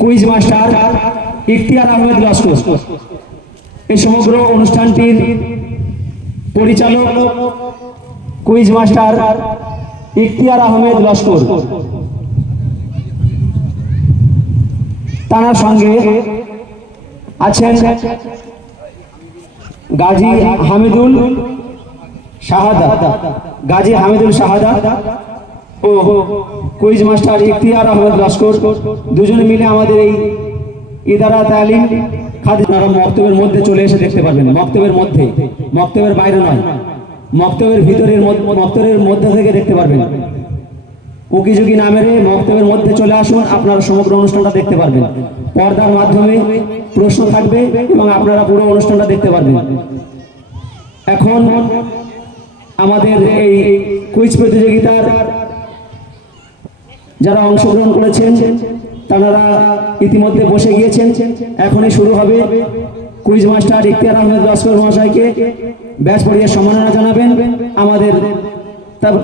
Quiz master Ikhtiyar Ahmed Laskar. এই সমগ্র অনুষ্ঠানটির পরিচালক কুইজ মাস্টার ইখতিয়ার আহমেদ লস্কর। তার সঙ্গে আছেন গাজী হামিদুল শাহাদা। গাজী হামিদুল শাহাদা। ও কুইজ মাস্টার ইখতিয়ার আহমেদ লস্কর দুজনে মিলে আমাদের এই ইদারা তালিম খাদি তারা মক্তবের মধ্যে চলে এসে দেখতে পারবেন, মক্তবের মধ্যে। মক্তবের বাইরে নয়, মক্তবের ভিতরের মক্তবের মধ্যে থেকে দেখতে পারবেন। উকিঝুঁকি না মেরে মক্তবের মধ্যে চলে আসুন, আপনারা সমগ্র অনুষ্ঠানটা দেখতে পারবেন। পর্দার মাধ্যমে প্রশ্ন থাকবে এবং আপনারা পুরো অনুষ্ঠানটা দেখতে পারবেন। এখন আমাদের এই কুইজ প্রতিযোগিতার যারা অংশগ্রহণ করেছেন, তারা ইতিমধ্যে বসে গিয়েছেন। এখনই শুরু হবে কুইজ মাস্টার ইখতিয়ার আহমেদ লস্কর মহাশয়কে। ব্যাস পড়িয়ে সম্মাননা জানাবেন আমাদের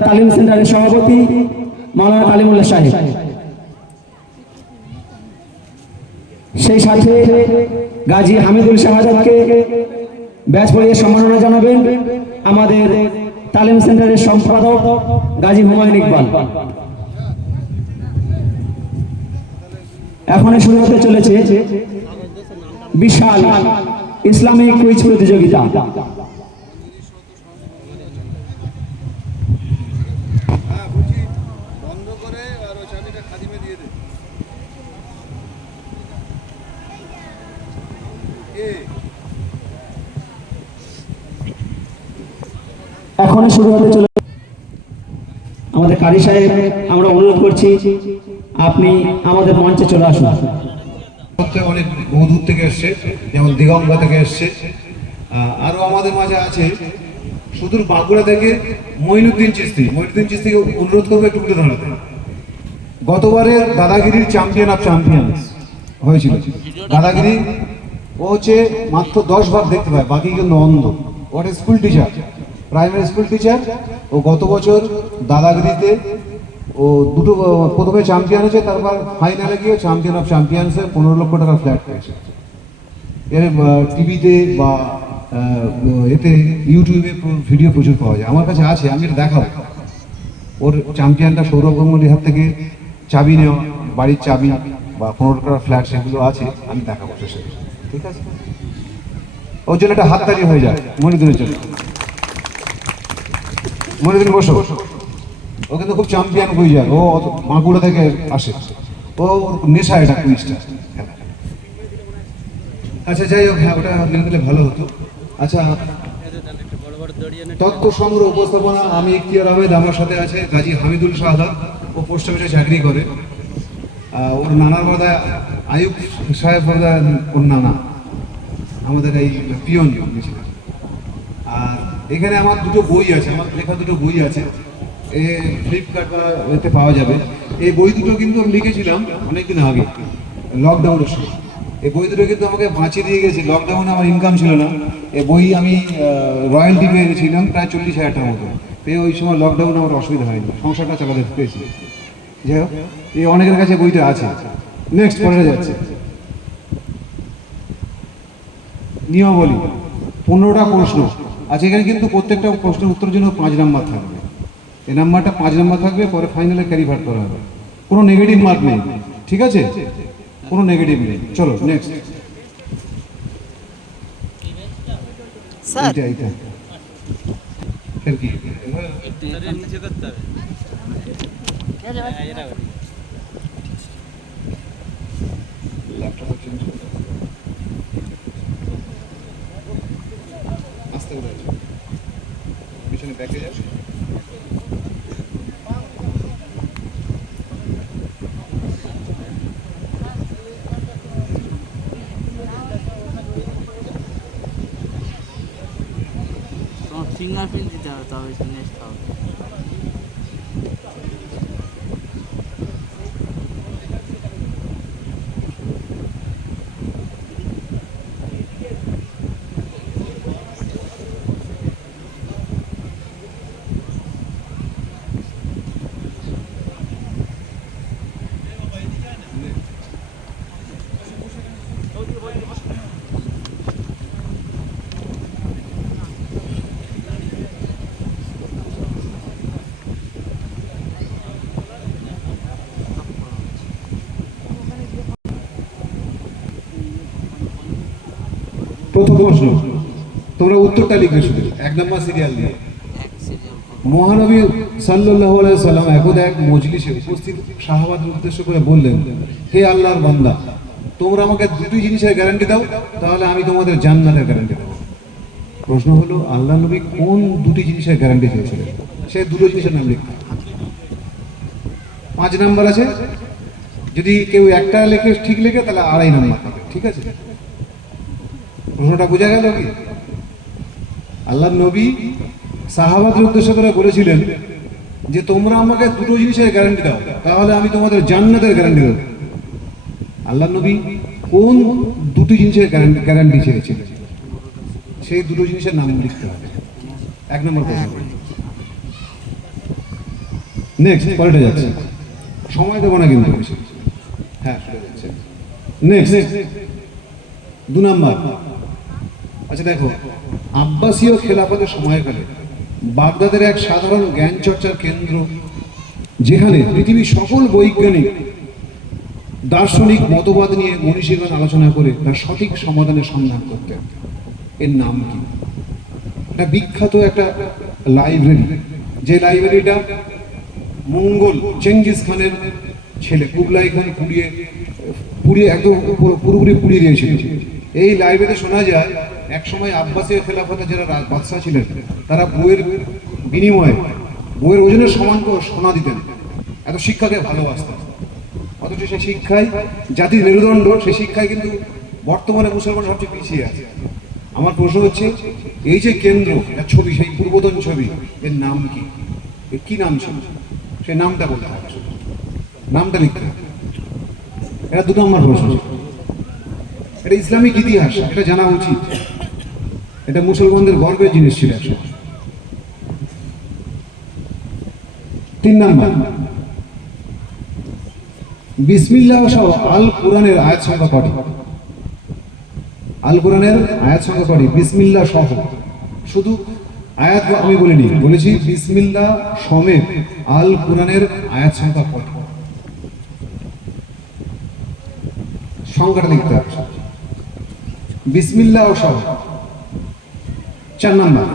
তালিম সেন্টারের সভাপতি মাওলানা কালিমুল্লাহ সাহেব। সেই সাথে গাজী হামিদুল শাহাদাতকে ব্যাচ পড়িয়ে সম্মাননা জানাবেন আমাদের তালিম সেন্টারের সম্পাদক গাজী হুমায়ুন ইকবাল। এখনই শুরু হতে চলেছে বিশাল ইসলামিক কুইজ প্রতিযোগিতা। এখনই শুরু হতে চলে আমাদের কারি সাহেব, আমরা অনুরোধ করছি আপনি আমাদের মঞ্চে চলে আসুন। অনেক বহুদূর থেকে এসছে যেমন দিগঙ্গা থেকে এসছে। আহ, আরও আমাদের মাঝে আছে সুদূর বাঁকুড়া থেকে মঈনুদ্দিন চিস্তি মঈনুদ্দিন চিস্তিকে অনুরোধ করব একটু তুলে দাঁড়াতে। গতবারের দাদাগিরির চ্যাম্পিয়ন অফ চ্যাম্পিয়ন হয়েছিল। দাদাগিরি ও হচ্ছে মাত্র দশ ভাগ দেখতে পায় বাকি কিন্তু অন্ধ। ওটা school teacher primary school teacher ও গত বছর দাদাগিরিতে ও দুটো, প্রথমে চ্যাম্পিয়ন হয়েছে, তারপর ফাইনালে গিয়ে চ্যাম্পিয়ন অফ চ্যাম্পিয়ন্সে পনেরো লক্ষ টাকা ফ্ল্যাট পেয়েছে। এর টিভিতে বা এতে ইউটিউবে ভিডিও প্রচুর পাওয়া যায়। আমার কাছে আছে, আমি এটা দেখাবো। ওর চ্যাম্পিয়নটা সৌরভ গাঙ্গুলির হাত থেকে চাবি নেওয়া, বাড়ির চাবি বা পনেরো টাকার ফ্ল্যাট সেগুলো আছে, আমি দেখাবো শেষে ঠিক আছে? ওর জন্য একটা হাততালি হয়ে যায় মনিদিনের জন্য। মনিদিন বসো। ও কিন্তু খুব চ্যাম্পিয়ন যায়। ও বাঁকুড়া থেকে আসে। ও নেশা এটা কুইজটা আচ্ছা যাই হোক হ্যাঁ ওটা মেনে দিলে ভালো হতো। আচ্ছা তথ্য সংগ্রহ উপস্থাপনা আমি ইখতিয়ার আহমেদ, আমার সাথে আছে গাজী হামিদুল শাহাদা। ও পোস্ট অফিসে চাকরি করে। ওর নানার বাদা আয়ুব সাহেব ওর নানা। আমাদের এই পিয়ন। আর এখানে আমার দুটো বই আছে, আমার লেখা দুটো বই আছে। ফ্লিপকার্ট বা এতে পাওয়া যাবে। এই বই দুটো কিন্তু আমি লিখেছিলাম অনেকদিন আগে লকডাউনের সময়। এই বই দুটো কিন্তু আমাকে বাঁচিয়ে দিয়ে গেছে। লকডাউনে আমার ইনকাম ছিল না। এই বই আমি রয়্যালটি পেয়েছিলাম প্রায় চল্লিশ হাজার টাকার মতো। পেয়ে ওই সময় লকডাউনে আমার অসুবিধা হয়নি। সংসারটা চালাতে পেরেছি। যাই হোক, এই অনেকের কাছে বইটা আছে। নেক্সট পরে যাচ্ছে। নিয়মাবলী। পনেরোটা প্রশ্ন। আচ্ছা এখানে কিন্তু প্রত্যেকটা প্রশ্নের উত্তরের জন্য পাঁচ নাম্বার থাকবে এই নাম্বারটা পাঁচ নাম্বার থাকবে পরে ফাইনালে ক্যারি ভাট করা হবে। কোনো নেগেটিভ মার্ক নেই। ঠিক আছে? কোনো নেগেটিভ নেই। চলো নেক্সট স্যার। এইটা। আস্তে পিছনে ব্যাকে যাস তোমার ফিঙ্গারপ্রিন্ট দিতে হবে তবে নেক্সট প্রথম প্রশ্ন, তোমরা উত্তরটা লিখবে শুধু, এক নম্বর সিরিয়াল দিয়ে মহানবী সাল্লাহ সাল্লাম একদা এক মজলিসে উপস্থিত, শাহবাদের উদ্দেশ্য করে বললেন, হে আল্লাহর বান্দা, তোমরা আমাকে দুটি জিনিসের গ্যারান্টি দাও, তাহলে আমি তোমাদের জান্নাতের গ্যারান্টি দেবো। প্রশ্ন হলো, আল্লাহ নবী কোন দুটি জিনিসের গ্যারান্টি চেয়েছিলেন? সে দুটো জিনিসের নাম লিখতে পাঁচ নাম্বার আছে, যদি কেউ একটা লেখে, ঠিক লেখে, তাহলে আড়াই নাম্বার ঠিক আছে? প্রশ্নটা বোঝা গেল কি? আল্লাহ নবী সাহাবাদের উদ্দেশ্য করে বলেছিলেন যে, তোমরা আমাকে দুটো জিনিসের গ্যারান্টি দাও, তাহলে আমি তোমাদের জান্নাতের গ্যারান্টি দেবো। আল্লাহ নবী কোন দুটি জিনিসের গ্যারান্টি চেয়েছিলেন সেই দুটো জিনিসের নাম লিখতে হবে। এক নম্বর নেক্সট পরেটা যাচ্ছে। সময় দেবো না কিন্তু। হ্যাঁ নেক্সট দু নাম্বার। আচ্ছা দেখো, আব্বাসীয় খেলাফতের সময়কালে বাগদাদের এক সাধারণ জ্ঞান চর্চার কেন্দ্র, যেখানে পৃথিবীর সকল বৈজ্ঞানিক দার্শনিক মতবাদ নিয়ে মনীষীগণ আলোচনা করে তার সঠিক সমাধানের সন্ধান করতেন। এর নাম কি? এটা বিখ্যাত একটা লাইব্রেরি, যে লাইব্রেরিটা মঙ্গল চেঙ্গিস খানের ছেলে কুবলাই খান পুড়িয়ে পুড়িয়ে একদম পুরোপুরি পুড়িয়ে দিয়েছিল। এই লাইব্রেরিতে শোনা যায় এক সময় আব্বাসীয় খেলাফতে যারা বাদশাহ ছিলেন, তারা বইয়ের বিনিময়ে বইয়ের ওজনের সমান সোনা দিতেন। এত শিক্ষাকে ভালোবাসতেন। অথচ সেই শিক্ষায় জাতির মেরুদণ্ড, সেই শিক্ষায় কিন্তু বর্তমানে মুসলমান সবচেয়ে পিছিয়ে আছে। আমার প্রশ্ন হচ্ছে, এই যে কেন্দ্র ছবি, সেই পূর্বতন ছবি, এর নাম কি? এর কি নাম ছিল? সেই নামটা বলতে হবে। নামটা লিখতে এটা দু নম্বর প্রশ্ন। এটা ইসলামিক ইতিহাস, এটা জানা উচিত। এটা মুসলমানদের গর্বের জিনিস ছিল একসময়। তিন বিসমিল্লাহ সহ আল কোরআনের আয়াত সংখ্যা কটি? আল কোরআনের আয়াত সংখ্যা কটি? সহ। শুধু আয়াত আমি বলিনি, বলেছি বিসমিল্লাহ সমেত আল কোরআনের আয়াত সংখ্যা কটি? সংখ্যাটা লিখতে হবে। বিসমিল্লাহ সহ। চার নাম্বার।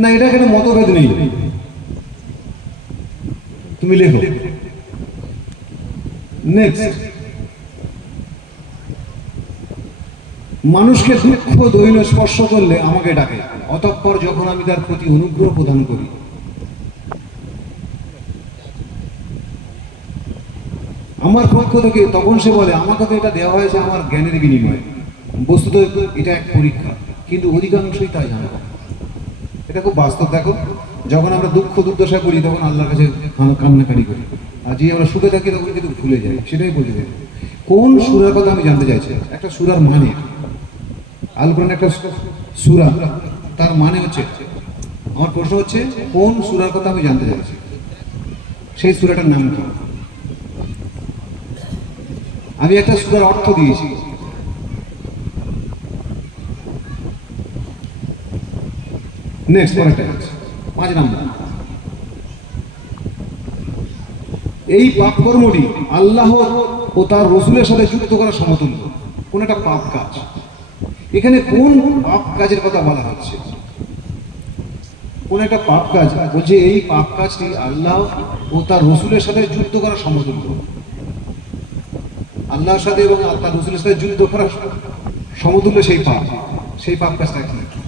না, এটা এখানে মতভেদ নেই। তুমি লেখো। নেক্সট মানুষকে দুঃখ, দৈন্য স্পর্শ করলে আমাকে ডাকে, অতঃপর যখন আমি তার প্রতি অনুগ্রহ প্রদান করি। আমার পক্ষ থেকে তখন সে বলে, আমাকে তো এটা দেওয়া হয়েছে আমার জ্ঞানের বিনিময়ে। বস্তুত এটা এক পরীক্ষা, কিন্তু অধিকাংশই তাই জানা। এটা খুব বাস্তব, দেখো। যখন আমরা দুঃখ দুর্দশা করি, তখন আল্লাহর কাছে কান- কান্নাকাটি করি। আর যে আমরা সুখে থাকি, তখন কিন্তু ভুলে যাই, সেটাই বলতে চাই। কোন সুরার কথা আমি জানতে চাইছি? একটা সুরার মানে। আল একটা সুরা, তার মানে হচ্ছে, আমার প্রশ্ন হচ্ছে, কোন সুরার কথা আমি জানতে চাইছি? সেই সুরাটার নাম কি? আমি একটা সুরার অর্থ দিয়েছি। নেক্সট পরেরটা পাঁচ নাম্বার। এই পাপ কর্মটি আল্লাহ ও তার রসুলের সাথে যুক্ত করা সমতুল্য। কোন একটা পাপ কাজ। এখানে কোন পাপ কাজের কথা বলা হচ্ছে? কোন একটা পাপ কাজ বলছে এই পাপ কাজটি আল্লাহ ও তার রসুলের সাথে যুক্ত করা সমতুল্য। আল্লাহর সাথে এবং তার রসুলের সাথে যুদ্ধ করা সমতুল্য সেই পাপ। সেই পাপ কাজটা কি?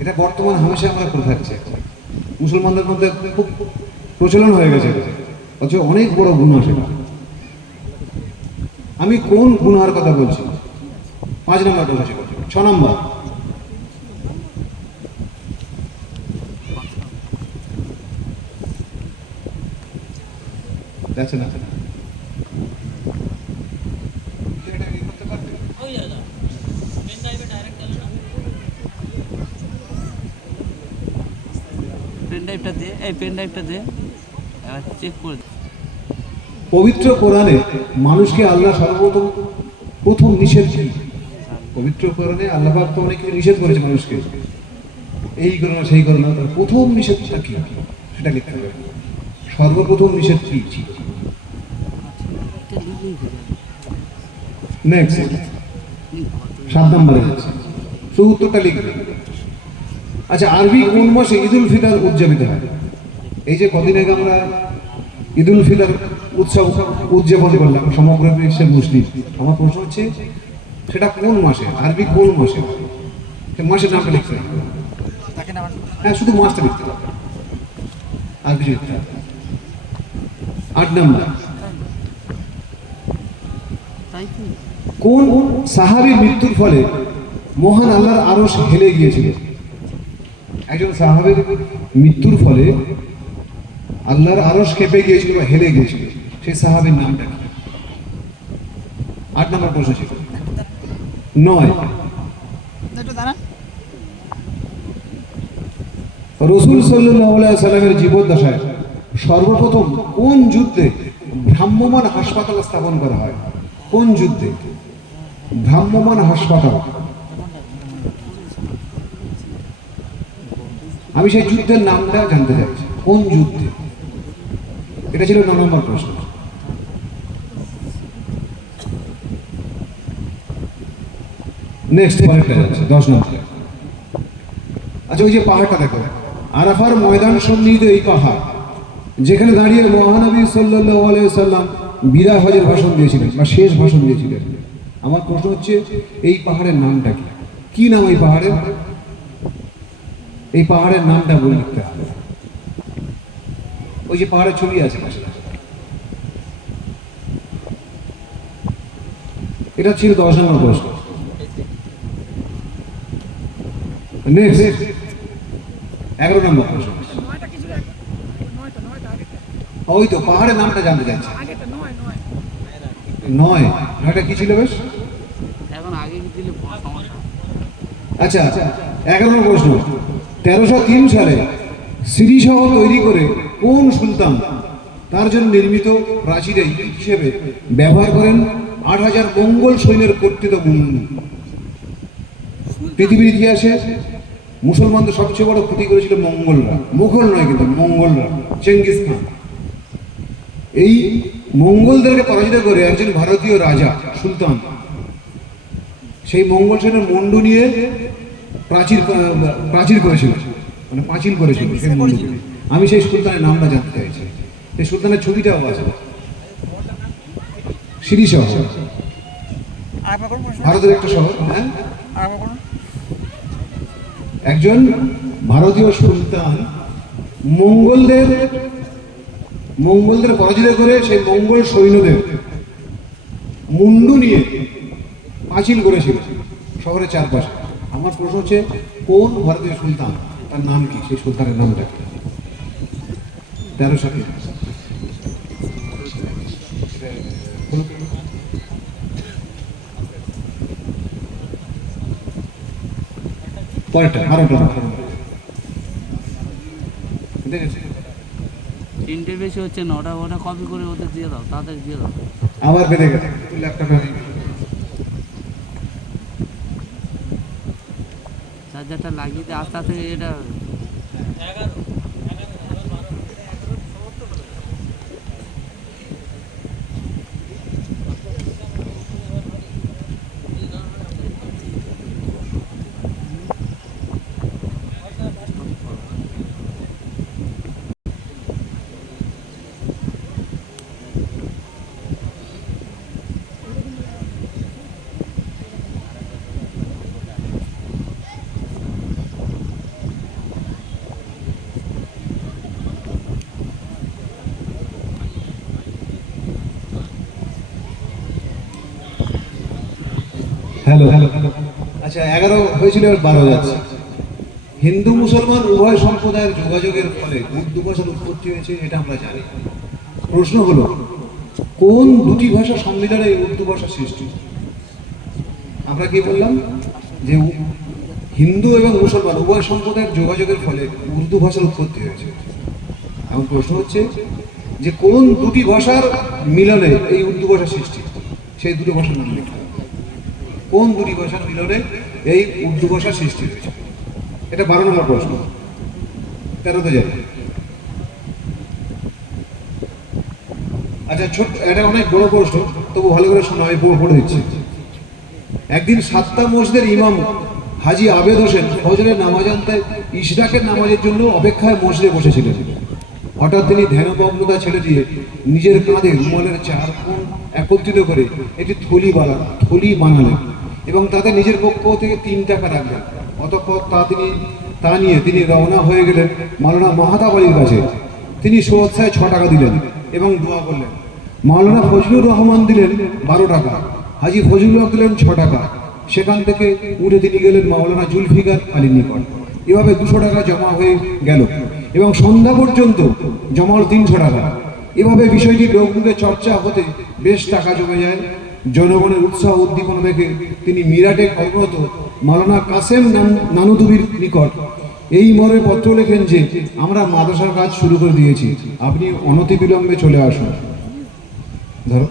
এটা বর্তমান হামেশা আমরা করে থাকছি। মুসলমানদের মধ্যে খুব প্রচলন হয়ে গেছে। অথচ অনেক বড় গুণা সেটা। আমি কোন গুনার কথা বলছি? পাঁচ নম্বর বলছি। ছ নম্বর। দেখছে না পেন ড্রাইভটা দে এই পেন ড্রাইভটা দে। এবার চেক করে পবিত্র কোরআনে মানুষকে আল্লাহ সর্বপ্রথম প্রথম নিষেধ কি? পবিত্র কোরআনে আল্লাহ পাক তো অনেক কিছু নিষেধ করেছে মানুষকে। এই করো না সেই করো না তার প্রথম নিষেধটা কি? সেটা লিখতে হবে। সর্বপ্রথম নিষেধ কি। নেক্সট সাত নম্বরে। শুধু উত্তরটা লিখবে আচ্ছা আরবি কোন মাসে ঈদুল ফিতর উদযাপিত হয়? এই যে কদিন আগে আমরা ঈদুল ফিতর উৎসব উদযাপন করলাম সমগ্র বিশ্বের মুসলিম। আমার প্রশ্ন হচ্ছে সেটা কোন মাসে? আরবি কোন মাসে? মাসের নামটা লিখতে হ্যাঁ শুধু মাসটা লিখতে হবে। আর কিছু লিখতে আট নম্বর। কোন সাহাবীর মৃত্যুর ফলে মহান আল্লাহর আরশ হেলে গিয়েছিল? একজন সাহাবীর মৃত্যুর ফলে আল্লাহর আরশ কেঁপে গিয়েছিল বা হেলে গিয়েছিল। সেই সাহাবীর নামটা কি? আট নম্বর প্রশ্ন ছিল। নয়। রসুল সাল্লামের জীবদ্দশায় সর্বপ্রথম কোন যুদ্ধে ভ্রাম্যমান হাসপাতাল স্থাপন করা হয়? কোন যুদ্ধে? ভ্রাম্যমান হাসপাতাল। আমি সেই যুদ্ধের নামটা জানতে চাইছি। কোন যুদ্ধে? এটা ছিল নম্বর প্রশ্ন। নেক্সট দশ নম্বর। আচ্ছা ওই যে পাহাড়টা দেখো, আরাফার ময়দান সন্নিহিত এই পাহাড়, যেখানে দাঁড়িয়ে মহানবী সাল্লাহ আলাইসাল্লাম বিদায় হজের ভাষণ দিয়েছিলেন, বা শেষ ভাষণ দিয়েছিলেন। আমার প্রশ্ন হচ্ছে, এই পাহাড়ের নামটা কি? কি নাম এই পাহাড়ের? এই পাহাড়ের নামটা বলে লিখতে হবে। ওই যে পাহাড়ের ছবি আছে পাশে। এটা ছিল দশ নম্বর প্রশ্ন। নেক্সট এগারো নম্বর প্রশ্ন। ওই তো, পাহাড়ের নামটা জানতে চাইছি। নয়। নয়টা কি ছিল বেশ? দিলে আচ্ছা এগারো নম্বর প্রশ্ন। তেরোশো তিন সালে সিরিসহ তৈরি করে কোন সুলতান তার জন্য নির্মিত প্রাচীরে হিসেবে ব্যবহার করেন? আট হাজার মঙ্গল সৈন্যের কর্তৃত মুন্ডু পৃথিবীর ইতিহাসে মুসলমানদের সবচেয়ে বড় ক্ষতি করেছিল মঙ্গলরা। মুঘল নয় কিন্তু, মঙ্গলরা। চেঙ্গিস খান এই মঙ্গলদেরকে পরাজিত করে একজন ভারতীয় রাজা, সুলতান, সেই মঙ্গল সেনের মুন্ডু নিয়ে প্রাচীর প্রাচীর করেছিল। মানে পাঁচিল করেছিল। সেই মুন্ডুকে আমি সেই সুলতানের নামটা জানতে চাইছি। সেই সুলতানের ছবিটাও আছে। সিরি শহর ভারতের একটা শহর হ্যাঁ? একজন ভারতীয় সুলতান মঙ্গলদের মঙ্গলদের পরাজিত করে সেই মঙ্গল সৈন্যদের মুন্ডু নিয়ে পাঁচিল করেছিল শহরের চারপাশে। আমার প্রশ্ন হচ্ছে, কোন ভারতীয় সুলতান, তার নাম কি? সেই সুলতানের নামটা কি? তেরো সালে পরেরটা আরোটা ঠিক আছে তিনটে বেশি হচ্ছে না ওটা ওটা কপি করে ওদের দিয়ে দাও তাদের দিয়ে দাও। আবার বেঁধে গেছে। ল্যাপটপে আমি চার্জারটা লাগিয়ে দিয়ে আস্তে আস্তে এটা হ্যালো আচ্ছা এগারো হয়েছিল বারো যাচ্ছে। হিন্দু মুসলমান উভয় সম্প্রদায়ের যোগাযোগের ফলে উর্দু ভাষার উৎপত্তি হয়েছে, এটা আমরা জানি। প্রশ্ন হলো, কোন দুটি ভাষা সম্মিলনে উর্দু ভাষা সৃষ্টি? আমরা কি বললাম? যে হিন্দু এবং মুসলমান উভয় সম্প্রদায়ের যোগাযোগের ফলে উর্দু ভাষার উৎপত্তি হয়েছে। এখন প্রশ্ন হচ্ছে, যে কোন দুটি ভাষার মিলনে এই উর্দু ভাষা সৃষ্টি? সেই দুটো ভাষার হবে। কোন দুটি ভাষার মিলনে এই উর্দু ভাষা সৃষ্টি হয়েছে? এটা বারো নম্বর প্রশ্ন। তেরোতে যাবে আচ্ছা ছোট্ট, এটা অনেক বড় প্রশ্ন, তবু ভালো করে শোনো, আমি পড়ে দিচ্ছি। একদিন সাতটা মসজিদের ইমাম হাজি আবেদ হোসেন ফজরের নামাজ আনতে ইশরাকের নামাজের জন্য অপেক্ষায় মসজিদে বসেছিলেন। হঠাৎ তিনি ধ্যানভগ্নতা ছেড়ে দিয়ে নিজের কাঁধে রুমালের চার একত্রিত করে একটি থলি বানান থলি বানালেন। এবং তাতে নিজের পক্ষ থেকে তিন টাকা রাখলেন। অতঃপর তা তিনি, তা নিয়ে তিনি রওনা হয়ে গেলেন মাওলানা মাহাতাব আলীর কাছে। তিনি সোৎসায় ছ টাকা দিলেন এবং দোয়া করলেন। মাওলানা ফজলুর রহমান দিলেন বারো টাকা, হাজি ফজলুল হক দিলেন ছ টাকা। সেখান থেকে উঠে তিনি গেলেন মাওলানা জুলফিকার আলীর নিকট। এভাবে দুশো টাকা জমা হয়ে গেল এবং সন্ধ্যা পর্যন্ত জমা হলো তিনশো টাকা। এভাবে বিষয়টি লোকমুখে চর্চা হতে বেশ টাকা জমে যায়। জনগণের উৎসাহ উদ্দীপনা দেখে তিনি মিরাটে কর্মরত মাওলানা কাসেম নানুদুবির নিকট। এই মর্মে পত্র লেখেন যে, আমরা মাদ্রাসার কাজ শুরু করে দিয়েছি। আপনি অনতিবিলম্বে চলে আসুন। ধরো।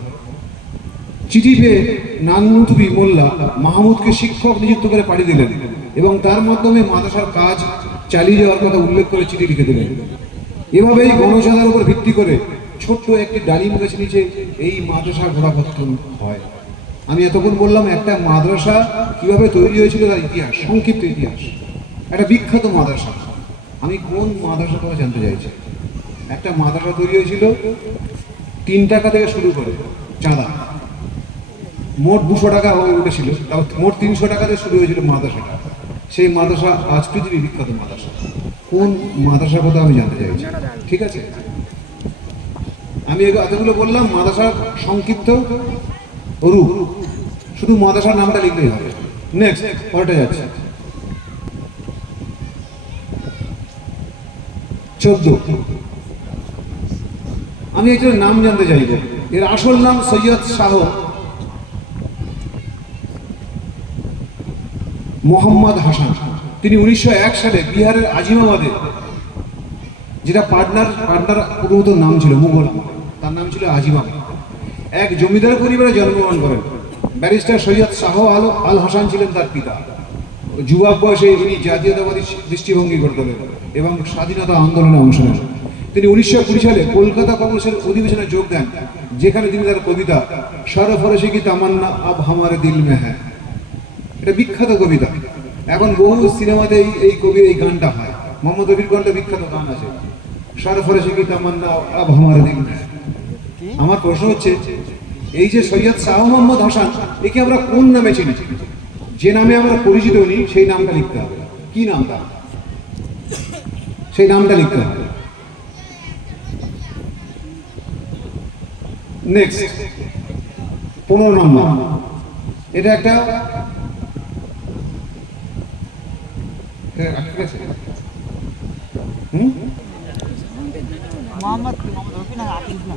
চিঠি পেয়ে নানুতুবি মোল্লা মাহমুদকে শিক্ষক নিযুক্ত করে পাঠিয়ে দিলেন এবং তার মাধ্যমে মাদ্রাসার কাজ চালিয়ে যাওয়ার কথা উল্লেখ করে চিঠি লিখে দিলেন। এভাবেই গণচাঁদার উপর ভিত্তি করে ছোট্ট একটি ডালিম গাছ নিচে এই মাদ্রাসা গোড়াপত্তন হয়। আমি এতক্ষণ বললাম, একটা মাদ্রাসা কীভাবে তৈরি হয়েছিল তার ইতিহাস, সংক্ষিপ্ত ইতিহাস। একটা বিখ্যাত মাদ্রাসা। আমি কোন মাদ্রাসা কথা জানতে চাইছি? একটা মাদ্রাসা তৈরি হয়েছিল তিন টাকা থেকে শুরু করে চাঁদা। মোট দুশো টাকা হয়ে উঠেছিল মোট তিনশো টাকাতে শুরু হয়েছিল মাদ্রাসাটা। সেই মাদ্রাসা আজ পৃথিবীর বিখ্যাত মাদ্রাসা। কোন মাদ্রাসার কথা আমি জানতে চাইছি? ঠিক আছে? আমি এতগুলো বললাম, মাদ্রাসার সংক্ষিপ্ত রূপ। শুধু মাদ্রাসার নামটা লিখলেই হবে। নেক্সট যাচ্ছে। চোদ্দ। আমি একজনের নাম জানতে চাইব। এর আসল নাম সৈয়দ শাহ মোহাম্মদ হাসান। তিনি উনিশশো এক সালে বিহারের আজিমাবাদে, যেটা পাটনার পাটনার পূর্বত নাম ছিল, মুঘল। তার নাম ছিল আজিমাবাদ এক জমিদার পরিবারে জন্মগ্রহণ করেন। ব্যারিস্টার সৈয়দ শাহ আল আল হাসান ছিলেন তার পিতা। যুবক বয়সে তিনি জাতীয়তাবাদী দৃষ্টিভঙ্গি গড়ে তোলেন এবং স্বাধীনতা আন্দোলনে অংশ নেন। তিনি উনিশশো কুড়ি সালে কলকাতা কংগ্রেসের অধিবেশনে যোগ দেন, যেখানে তিনি তার কবিতা সরফরসি কি তামান্না আব হামারে দিল মে হ্যাঁ এটা বিখ্যাত কবিতা। এখন বহু সিনেমাতে এই কবির এই গানটা হয়। মোহাম্মদ রবির গানটা বিখ্যাত গান আছে। সরফরসি কি তামান্না আব হামারে দিল মে হ্যায়। আমার প্রশ্ন হচ্ছে, এই যে সৈয়দ শাহ মোহাম্মদ হাসান, একে আমরা কোন নামে চিনি? যে নামে আমরা পরিচিত হই সেই নামটা লিখতে হবে। কি নামটা সেই নামটা লিখতে হবে। নেক্সট পনেরো নম্বর। এটা একটা হুম? মোহাম্মদ মোহাম্মদ রফিন না।